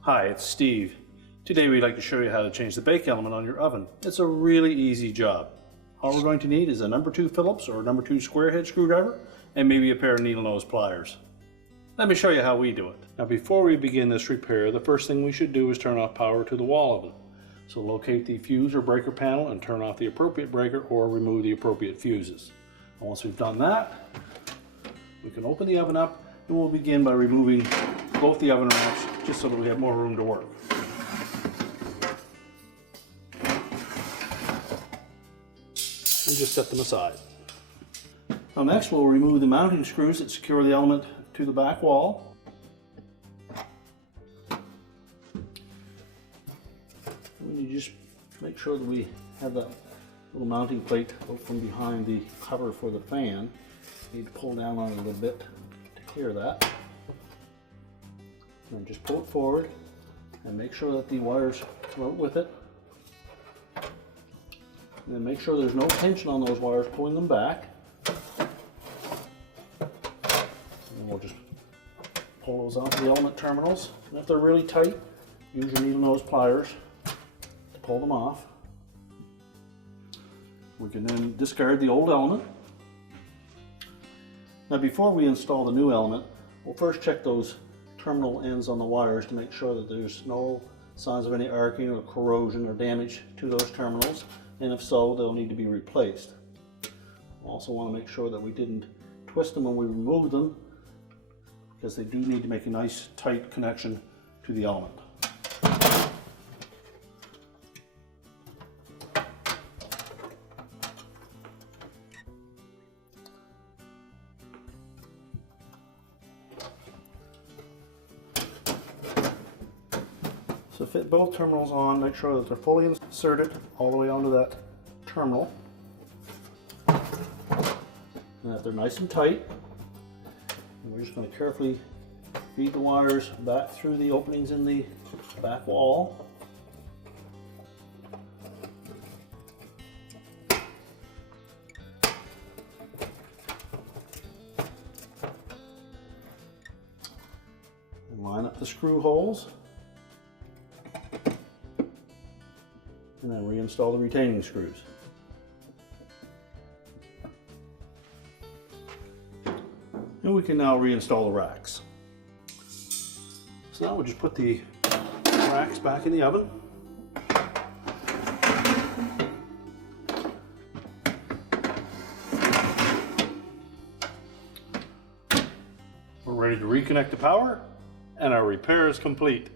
Hi, it's Steve. Today we'd like to show you how to change the bake element on your oven. It's a really easy job. All we're going to need is a number 2 Phillips or number 2 square head screwdriver and maybe a pair of needle nose pliers. Let me show you how we do it. Now before we begin this repair, the first thing we should do is turn off power to the wall oven. So locate the fuse or breaker panel and turn off the appropriate breaker or remove the appropriate fuses. And once we've done that, we can open the oven up and we'll begin by removing both the oven racks just so that we have more room to work. And just set them aside. Now next we'll remove the mounting screws that secure the element to the back wall. And you just make sure that we have that little mounting plate out from behind the cover for the fan. You need to pull down on it a little bit to clear that. And just pull it forward and make sure that the wires come out with it. And then make sure there's no tension on those wires pulling them back. And then we'll just pull those onto the element terminals. And if they're really tight, use your needle nose pliers to pull them off. We can then discard the old element. Now before we install the new element, we'll first check those terminal ends on the wires to make sure that there's no signs of any arcing or corrosion or damage to those terminals, and if so, they'll need to be replaced. We also want to make sure that we didn't twist them when we remove them, because they do need to make a nice tight connection to the element. So fit both terminals on, make sure that they're fully inserted all the way onto that terminal. And that they're nice and tight. And we're just going to carefully feed the wires back through the openings in the back wall. And line up the screw holes. And then reinstall the retaining screws. And we can now reinstall the racks. So now we'll just put the racks back in the oven. We're ready to reconnect the power, and our repair is complete.